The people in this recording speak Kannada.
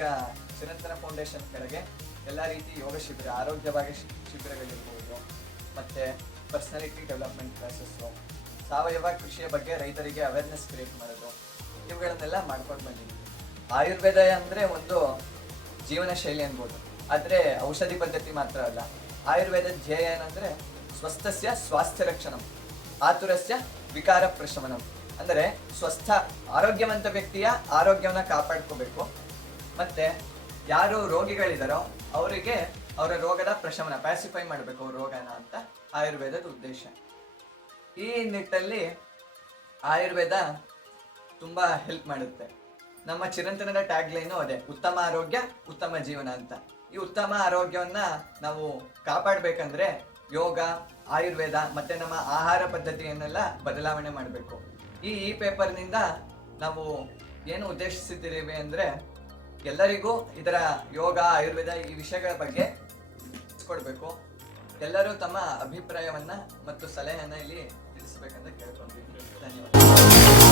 ಈಗ ಚಿರಂತನ ಫೌಂಡೇಶನ್ ಕೆಳಗೆ ಎಲ್ಲ ರೀತಿ ಯೋಗ ಶಿಬಿರ, ಆರೋಗ್ಯವಾಗಿ ಶಿಬಿರಗಳಿರ್ಬೋದು, ಮತ್ತು ಪರ್ಸನಾಲಿಟಿ ಡೆವಲಪ್ಮೆಂಟ್ ಕ್ಲಾಸಸ್ಸು, ಸಾವಯವ ಕೃಷಿಯ ಬಗ್ಗೆ ರೈತರಿಗೆ ಅವೇರ್ನೆಸ್ ಕ್ರಿಯೇಟ್ ಮಾಡೋದು, ಇವುಗಳನ್ನೆಲ್ಲ ಮಾಡ್ಕೊಂಡು ಬಂದಿದ್ದೀವಿ. ಆಯುರ್ವೇದ ಅಂದರೆ ಒಂದು ಜೀವನ ಶೈಲಿ ಅನ್ಬೋದು, ಆದರೆ ಔಷಧಿ ಪದ್ಧತಿ ಮಾತ್ರ ಅಲ್ಲ. ಆಯುರ್ವೇದದ ಧ್ಯೇಯ ಏನಂದರೆ ಸ್ವಸ್ಥಸ್ಯ ಸ್ವಾಸ್ಥ್ಯ ರಕ್ಷಣಂ, ಆತುರಸ್ಯ ವಿಕಾರ ಪ್ರಶಮನಂ. ಅಂದರೆ ಆರೋಗ್ಯವಂತ ವ್ಯಕ್ತಿಯ ಆರೋಗ್ಯವನ್ನು ಕಾಪಾಡ್ಕೋಬೇಕು, ಮತ್ತು ಯಾರು ರೋಗಿಗಳಿದಾರೋ ಅವರಿಗೆ ಅವರ ರೋಗದ ಪ್ರಶಮನ, ಪ್ಯಾಸಿಫೈ ಮಾಡಬೇಕು ಅವ್ರ ರೋಗನ ಅಂತ ಆಯುರ್ವೇದದ ಉದ್ದೇಶ. ಈ ನಿಟ್ಟಲ್ಲಿ ಆಯುರ್ವೇದ ತುಂಬ ಹೆಲ್ಪ್ ಮಾಡುತ್ತೆ. ನಮ್ಮ ಚಿರಂತನದ ಟ್ಯಾಗ್ ಲೈನು ಅದೇ, ಉತ್ತಮ ಆರೋಗ್ಯ ಉತ್ತಮ ಜೀವನ ಅಂತ. ಈ ಉತ್ತಮ ಆರೋಗ್ಯವನ್ನ ನಾವು ಕಾಪಾಡಬೇಕಂದ್ರೆ ಯೋಗ, ಆಯುರ್ವೇದ ಮತ್ತು ನಮ್ಮ ಆಹಾರ ಪದ್ಧತಿಯನ್ನೆಲ್ಲ ಬದಲಾವಣೆ ಮಾಡಬೇಕು. ಈ ಪೇಪರ್ನಿಂದ ನಾವು ಏನು ಉದ್ದೇಶಿಸಿದ್ದೀವಿ ಅಂದರೆ ಎಲ್ಲರಿಗೂ ಇದರ ಯೋಗ, ಆಯುರ್ವೇದ ಈ ವಿಷಯಗಳ ಬಗ್ಗೆ ತಿಳಿಸ್ಕೊಡ್ಬೇಕು. ಎಲ್ಲರೂ ತಮ್ಮ ಅಭಿಪ್ರಾಯವನ್ನ ಮತ್ತು ಸಲಹೆಯನ್ನ ಇಲ್ಲಿ ತಿಳಿಸ್ಬೇಕಂತ ಕೇಳ್ಕೊಂತೀವಿ. ಧನ್ಯವಾದ.